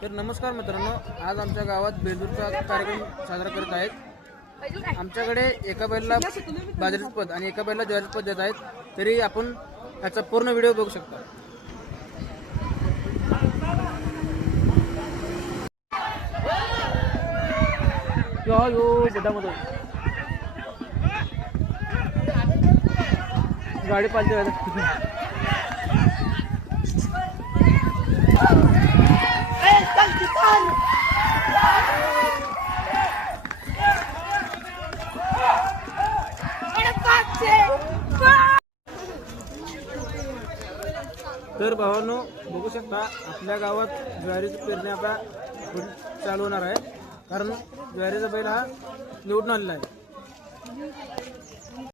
तर नमस्कार मित्रांनो, आज आमच्या गावात बेंदूरचा कार्यक्रम साजरा करत आहेत। आमच्याकडे एका बैलाला बाजरीचं पद आणि एका बैलाला ज्वारीचं पद देत आहेत। तरी आपण याचा पूर्ण व्हिडिओ बघू शकता। गाडी पालते तर भावांनो, बघू शकता आपल्या गावात ज्वारीची पेरणी आता चालू होणार आहे, कारण ज्वारीचा बैल हा निवडून आलेला आहे।